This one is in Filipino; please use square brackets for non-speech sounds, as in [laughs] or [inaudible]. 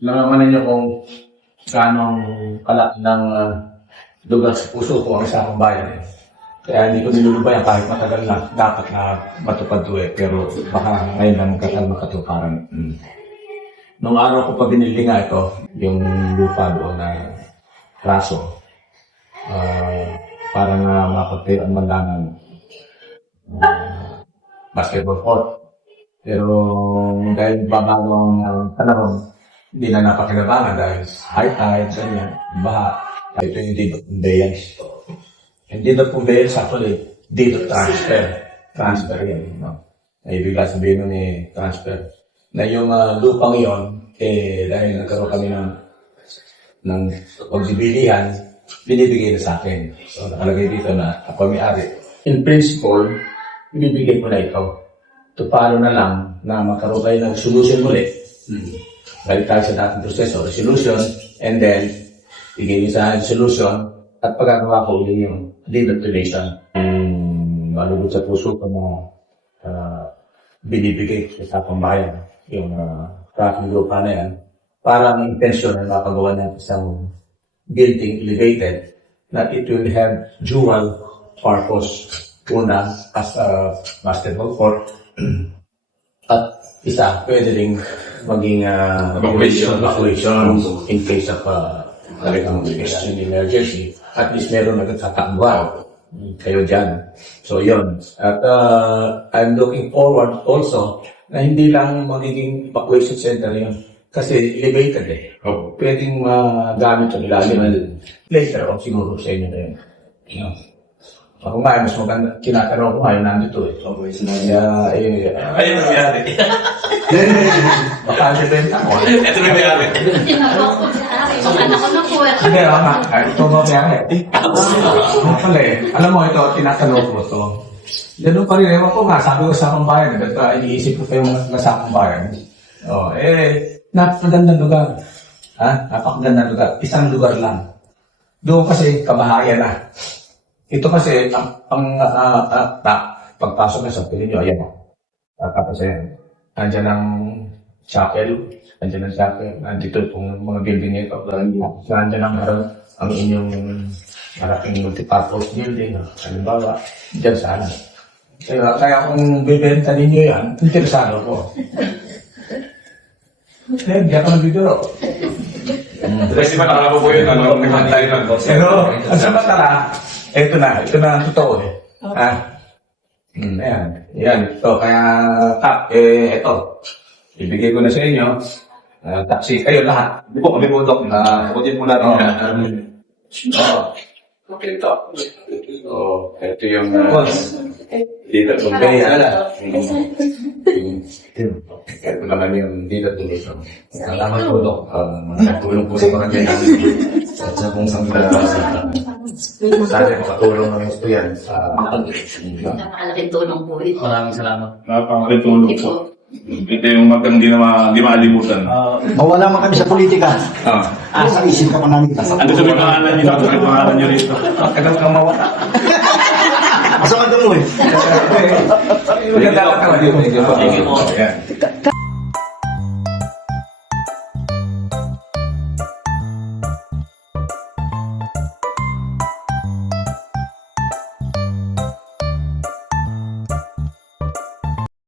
Nalamanan niyo kung gaano kalaki ng ah, lugar sa puso ko ang isa akong bayan eh. Kaya hindi ko nilulubayan kahit matagal na dapat na matupad to eh. Pero baka ngayon lang kakal makatuparan. Mm. Nung araw ko pa binili nga ito, yung lupa doon na raso. ah para nga mapagtayuan man lang ng ah, basketball court. Pero dahil babago ang uh, panahon, hindi na napakinabangan dahil high tide, ganyan, baha. Ito yung of conveyance. Yung deed of conveyance actually, of transfer. Transfer yan. No? Na ibig sabihin nun eh, transfer. Na yung ah, lupang yon eh, dahil nagkaroon kami ng ng pagsibilihan, binibigay na sa akin. So, nakalagay dito na ako may-ari. In principle, binibigay ko na ito. To paano na lang na magkaroon kayo ng solution ulit. Hmm. Balik tayo sa dating proseso, resolution, and then, bigay niyo sa akin solution, at pagkagawa ko ulit yung deed of donation. Hmm, malugod sa puso ko na ah, binibigay sa pambayan yung uh, traffic lupa na yan para ang intention na makagawa ng isang building elevated na it will have dual purpose. Una, as a basketball court [clears throat] at isa, pwede rin maging uh, Evacuation. evacuation in case of uh, question emergency. At least meron nagkakatakbuhan kayo dyan. So, yun. At uh, I'm looking forward also na hindi lang magiging evacuation center yun. Kasi elevated eh. Oh. Pwedeng magamit yung ilalim. Later on, siguro sa inyo na yun. Know. Ako nga, mas maganda, tinatanong ko ngayon nandito eh. Okay, Kaya, eh, Ayun ang nangyari. baka depende ako. Ito na nangyari. Tinawag ko si Ari. Baka na po. Hindi, ako nga. Ay, ito ba kaya eh? Pala eh. Alam mo, ito, tinatanong ko to. Ganun pa rin, ewan ko nga, sabi ko sa akong bayan, ba't uh, iniisip ko pa yung mga sa akong bayan. Oh, eh, napakagandang lugar. Ha? Napakagandang lugar. Isang lugar lang. Doon kasi kabahayan na. Ito kasi, ang, ang ah, ah, ta, pagpasok na sa piling nyo, ayan o. Tapos ayan, andyan ang chapel, andyan ang chapel, nandito itong mga building nito, andyan ang, ang inyong malaking multipurpose building, halimbawa, dyan sana. Kaya, kaya kung bibenta ninyo yan, interesado ko. Eh, hindi ako nagbibiro. Kasi ba nakalabo po yun, ano, nagmantay lang. Pero, ang samantala, eto na, ito na ang totoo eh. Ha? Hmm, ayan. Yan. Ito, kaya, kap, eh, ito. Ibigay ko na sa inyo. Uh, taxi, kayo lahat. Hindi po kami po, Dok. Uh, Kukutin po natin Oo. yan. Oo. Okay, ito. Oh, ito yung, uh, dito kung kaya na. Ito naman yung dito dito. Salamat po, Dok. Uh, nagtulong po sa mga ganyan. [laughs] Sa pong sanggol. Sana makatulong ng gusto yan sa Napakalaking tulong po ito. Maraming salamat. Napakalaking tulong po. Ito yung matang di na ma- di maalimutan. Mawala man kami sa politika. Ah. Ah, sa isip ka pa namin. Ano sa pangalan niyo? Ano sa pangalan niyo rito? Tagal kang mawala. Masama doon mo eh. Maganda ka yun. Thank you po.